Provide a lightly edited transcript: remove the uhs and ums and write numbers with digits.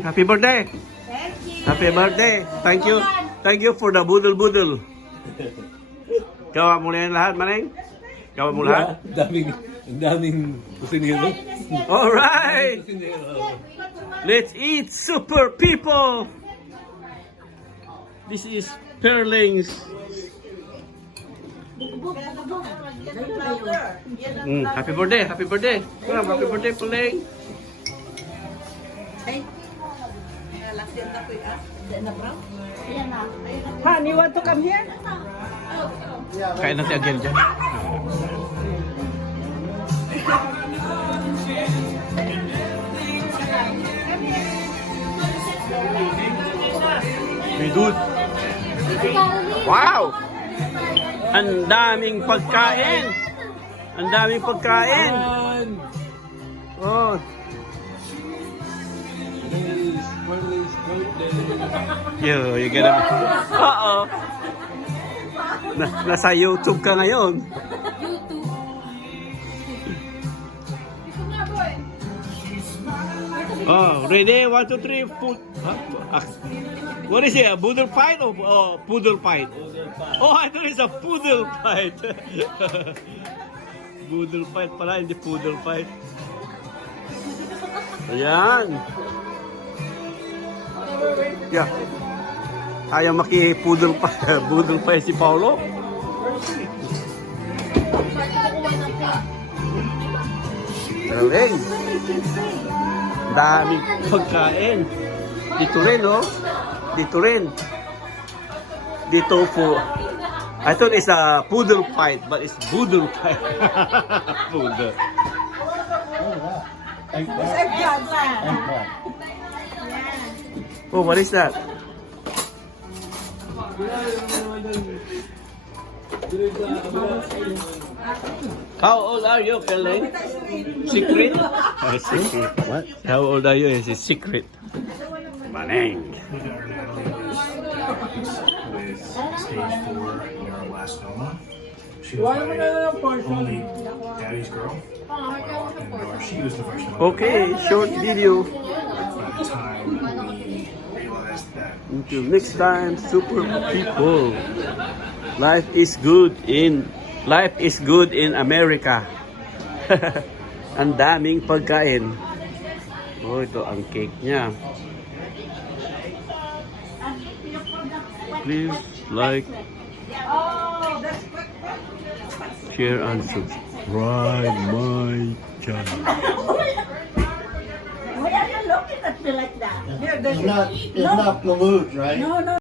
Happy birthday! Thank you. Happy birthday! Thank you. Thank you for the budol-budol. Gawa mo na yan lahat, Maneng? Gawa mo lahat? Ang daming kusinero. Alright! Let's eat, super people! This is Perling's. Happy birthday! Happy birthday! Happy birthday, Perling! Han, you want to come here? Kain natin again dyan. Hey, dude. Wow! Ang daming pagkain! Ang daming pagkain! Oh, you gonna... Uh-oh. Nasa YouTube ka ngayon. Oh, ready? 1, 2, 3, food. Huh? What is it? A poodle fight or poodle fight? Oh, I thought it's a poodle fight. Poodle fight pala, hindi poodle fight. Ayan. Yeah. Ayaw maki-poodle fight si Paolo. Galing. Daming pagkain. Dito rin, oh. Dito rin. Dito po. I thought it's a poodle fight, but it's boodle fight. Poodle. Oh, what is that? How old are you, Perling? Secret? Secret. What? How old are you? It's a secret. Maneng. With stage 4 neuroblastoma. She was my only daddy's girl. When I walked in the door, she was the first one. Okay, short video. By the time we realized that Until next time, super people. Life is good in America. Ang daming pagkain. Oh, ito ang cake niya. Please like, share and subscribe my channel. Why are you looking at me like that? It's not Galuge, right? No, no.